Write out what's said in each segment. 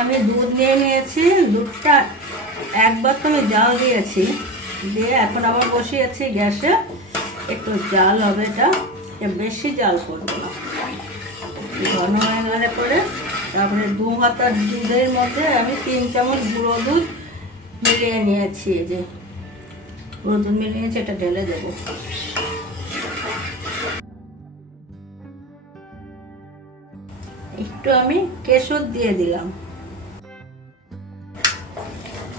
আমি দুধ নিয়ে নিয়েছি, দুধটা একবার তো আমি জাল দিয়েছি, দিয়ে এখন আবার বসিয়েছি গ্যাসে। একটু জাল হবে, এটা বেশি জাল করবো না, ঘন হয়ে গেলে পরে তারপরে 2 হাতা দুধের মধ্যে আমি 3 চামচ গুঁড়ো দুধ মিলিয়ে নিয়েছি। এই যে গুঁড়ো দুধ মিলিয়ে নিয়েছি, এটা ঢেলে দেবো। একটু আমি কেশর দিয়ে দিলাম,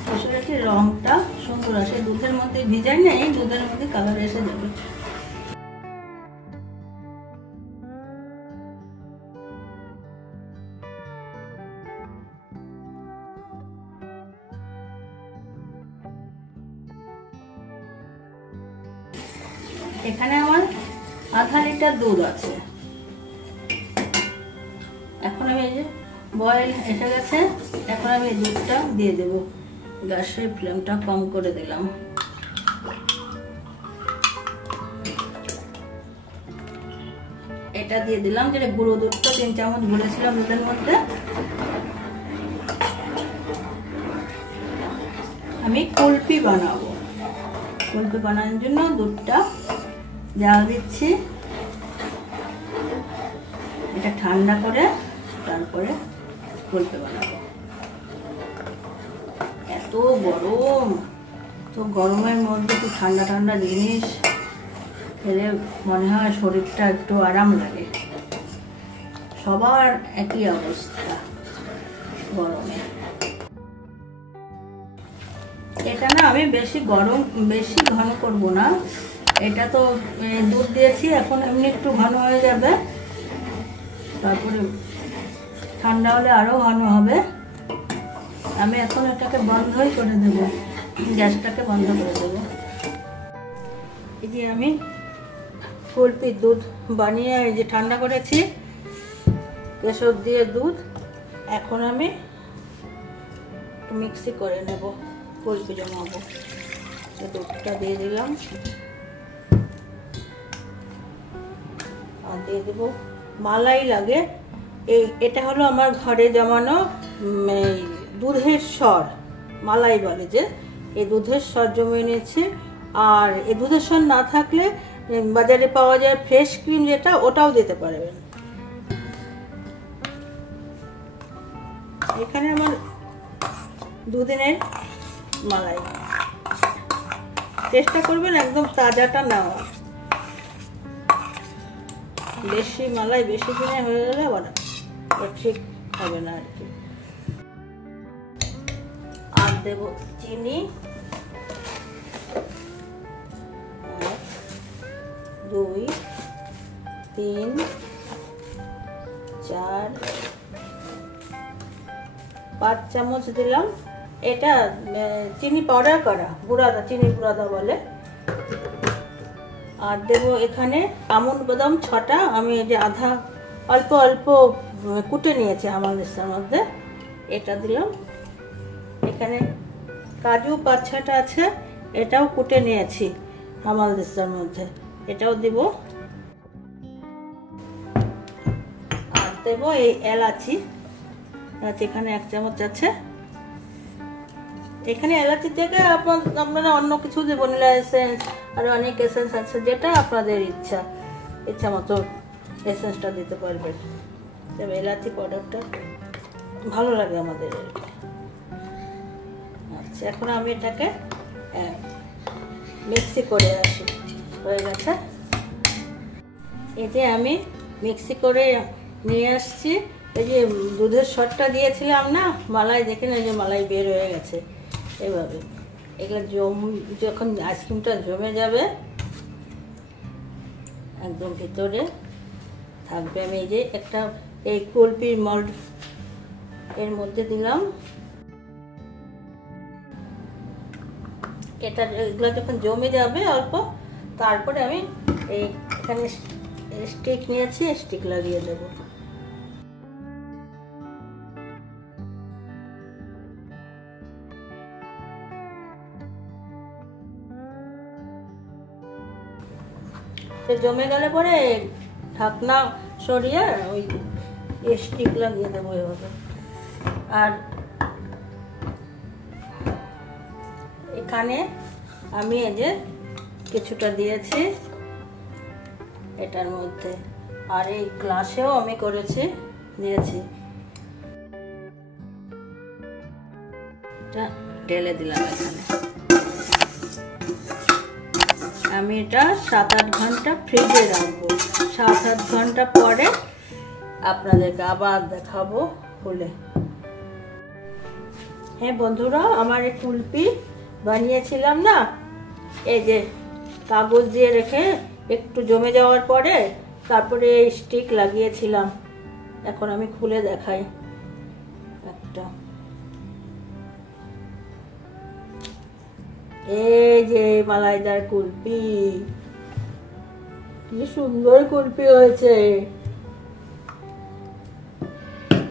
কেশরের কি রংটা সুন্দর আসে, দুধের মধ্যে ভিজাই না, এই দুধের মধ্যে কালার এসে যাবে। এখানে আমার আধা লিটার দুধ আছে। এখন আমি এই যে বয়েল এসে গেছে, এখন আমি দুধটা দিয়ে দেবো। গ্যাসের ফ্লেমটা কম করে দিলাম। এটা দিয়ে দিলাম, যেটা গুঁড়ো দুধটা 3 চামচ গুলেছিলাম দুধের মধ্যে। আমি কুলফি বানাবো, কুলফি বানানোর জন্য দুধটা জাল দিচ্ছি। এটা ঠান্ডা করে তারপরে কুলফি বানাবো। এত গরম, তো গরমের মধ্যে একটু ঠান্ডা ঠান্ডা জিনিস খেলে মনে হয় শরীরটা একটু আরাম লাগে। সবার একই অবস্থা গরমে। এটা না আমি বেশি ঘন করব না, এটা তো দুধ দিয়েছি, এখন এমনি একটু ঘন হয়ে যাবে, তারপরে ঠান্ডা হলে আরো ঘন হবে। আমি এখন এটাকে বন্ধই করে দেব, গ্যাসটাকে বন্ধ করে দেব। এই যে আমি কুলফির দুধ বানিয়ে এই যে ঠান্ডা করেছি, কেশর দিয়ে দুধ, এখন আমি মিক্সি করে নেব, কুলফি জমাবো। দুধটা দিয়ে দিলাম, আর দিয়ে দেবো মালাই লাগে। এটা হলো আমার ঘরে জমানো দুধের স্বর, মালাই বলে যে, এই দুধের স্বর জমিয়ে নিয়েছি। আর এই দুধের স্বর না থাকলে বাজারে পাওয়া যায় ফ্রেশ ক্রিম, যেটা ওটাও দিতে পারবেন। এখানে আমার দুদিনের মালাই, চেষ্টা করবেন একদম তাজাটা নেওয়া। বেশি মালাই বেশি দিনে হয়ে গেলে আবার ঠিক হবে না আর কি। আর দেব চিনি, 2 3 4 5 চামচ দিলাম। এটা চিনি পাউডার করা, গুঁড়াদা, চিনি গুঁড়াদা বলে। আর দেবো এখানে আমন্ড বাদাম 6টা, আমি এই যে আধা অল্প অল্প কুটে নিয়েছি আমাদের মধ্যে, এটা দিলাম। এখানে কাজু 5-6টা আছে, এটাও কুটে নিয়েছি আমাদের মধ্যে, এটাও দিব। আর দেবো এই এলাচি, এখানে 1 চামচ আছে। এখানে এলাচি থেকে আপনারা অন্য কিছু যে ভ্যানিলা এসেন্স আর অনেক এসেন্স আছে, যেটা আপনাদের ইচ্ছা মতো এসেন্সটা দিতে পারবেন। তবে এলাচি পাউডারটা ভালো লাগে আমাদের। আচ্ছা, এখন আমি এটাকে মিক্সি করে আসি, হয়ে গেছে। এই যে আমি মিক্সি করে নিয়ে আসছি। এই যে দুধের স্বরটা দিয়েছিলাম না, মালাই, দেখেন এই যে মালাই বের হয়ে গেছে এভাবে। এগুলো যখন আইসক্রিমটা জমে যাবে একদম ভিতরে থাকবে। আমি এই যে একটা এই কুলফির মোল্ড এর মধ্যে দিলাম। এগুলো যখন জমে যাবে অল্প, তারপরে আমি এখানে স্টিক নিয়েছি, স্টিক লাগিয়ে দেবো। জমে গেলে পরে ঢাকনা সরিয়ে ওই স্টিক লাগিয়ে দেবো এভাবে। আর এখানে আমি এই যে কিছুটা দিয়েছি এটার মধ্যে, আর এই গ্লাসেও আমি করেছি, দিয়েছি। এটা ঢেলে দিলাম এখানে। আমি এটা 7-8 ঘন্টা ফ্রিজে রাখবো। 7-8 ঘন্টা পরে আপনাদেরকে আবার দেখাবো খুলে। হ্যাঁ বন্ধুরা, আমার এই কুলফি বানিয়েছিলাম না, এই যে কাগজ দিয়ে রেখে একটু জমে যাওয়ার পরে তারপরে স্টিক লাগিয়েছিলাম। এখন আমি খুলে দেখাই একটা। এই যে মালাইদার কুলফি, কি সুন্দর কুলফি হয়েছে।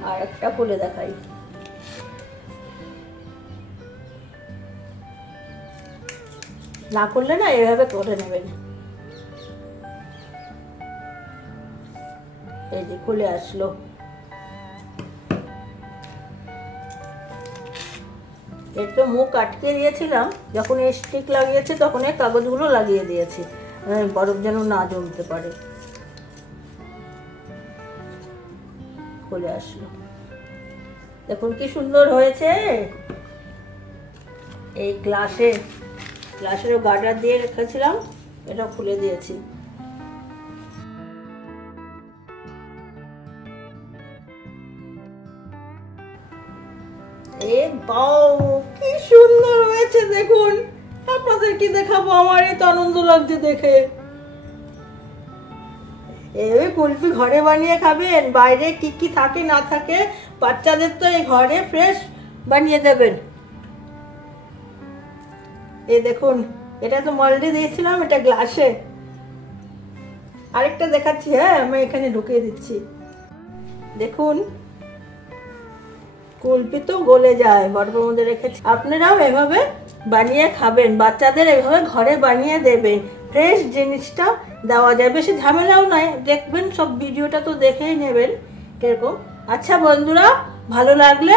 আর একটা খুলে দেখাই। না করলে না এভাবে করে নেবেন। এই যে খুলে আসলো। এর তো মুখ আটকে দিয়েছিলাম, যখন এই স্টিক লাগিয়েছি তখন এই কাগজগুলো লাগিয়ে দিয়েছি, বরফ যেন না জমতে পারে। খুলে আসলো, দেখুন কি সুন্দর হয়েছে। এই গ্লাসেরও গার্ডার দিয়ে রেখেছিলাম, এটা খুলে দিয়েছি। কি সুন্দর হয়েছে দেখুন। আপনাদের কি দেখাবো, আমার এই তো আনন্দ লাগছে দেখে। এই কুলফি ঘরে বানিয়ে খাবেন, বাইরে কি কি থাকে না থাকে বাচ্চাদের তো এই ঘরে ফ্রেশ বানিয়ে দেবেন। এই দেখুন, এটা তো মল্ডে দিয়েছিলাম, এটা গ্লাসে। আরেকটা দেখাচ্ছি, হ্যাঁ আমি এখানে ঢুকিয়ে দিচ্ছি। দেখুন কুলফি তো গলে যায়, বরফের মধ্যে রেখেছি। আপনারাও এভাবে বানিয়ে খাবেন, বাচ্চাদের এভাবে ঘরে বানিয়ে দেবেন। ফ্রেশ জিনিসটা দেওয়া যায়, বেশি ঝামেলাও নয়। দেখবেন সব ভিডিওটা তো দেখেই নেবেন কিরকম। আচ্ছা বন্ধুরা, ভালো লাগলে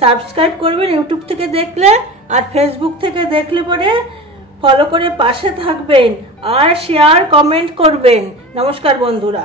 সাবস্ক্রাইব করবেন ইউটিউব থেকে দেখলে, আর ফেসবুক থেকে দেখলে পরে ফলো করে পাশে থাকবেন, আর শেয়ার কমেন্ট করবেন। নমস্কার বন্ধুরা।